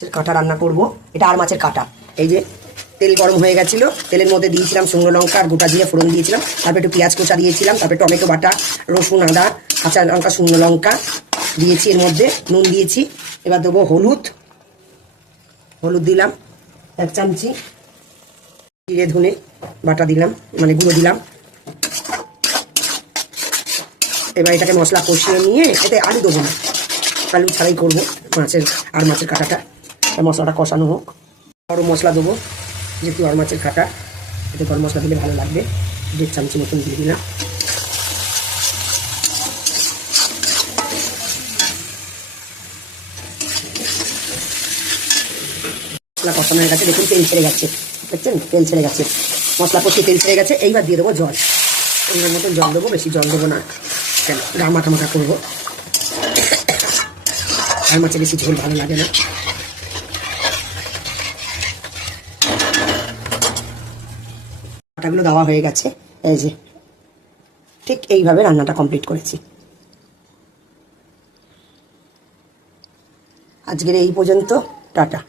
কাঁটা রান্না করব। এটা আর মাছের কাঁটা। এই যে তেল গরম হয়ে গেছিল, তেলের মধ্যে দিয়েছিলাম শুকনো লঙ্কা আর গোটা জিরে ফোড়ন দিয়েছিলাম, তারপর একটু পেঁয়াজ কষা দিয়েছিলাম, তারপর টমেটো বাটা, রসুন, আদা, কাঁচা লঙ্কা, শুকনো লঙ্কা দিয়েছি, এর মধ্যে নুন দিয়েছি। এবার দেবো হলুদ, হলুদ দিলাম 1 চামচি, জিরে ধনে বাটা দিলাম, মানে গুঁড়ো দিলাম। এবার এটাকে মশলা কষিয়ে নিয়ে এতে আলু দেবো না, আলু ছাড়াই করবো মাছের কাঁটাটা। মশলাটা কষানো হোক। আরও মশলা দেবো, যেহেতু আর মাছের কাঁটা, এতে গরম মশলা দিলে ভালো লাগবে। 1.5 চামচি মতন দিয়ে দিলাম। মশলা কষানো হয়ে গেছে, দেখুন তেল ছেড়ে গেছে, দেখছেন তেল ছেড়ে গেছে, মশলা কষিয়ে তেল ছেড়ে গেছে। এইবার দিয়ে দেবো জল, এর মতন জল দেবো, বেশি জল দেবো না, কেন গা মাখা মাখা করবো। আর মাছে বেশি ঝোল ভালো লাগে না। কাঁটাগুলো দেওয়া হয়ে গেছে, এই যে ঠিক এইভাবে রান্নাটা কমপ্লিট করেছি। আজকের এই পর্যন্ত, টাটা।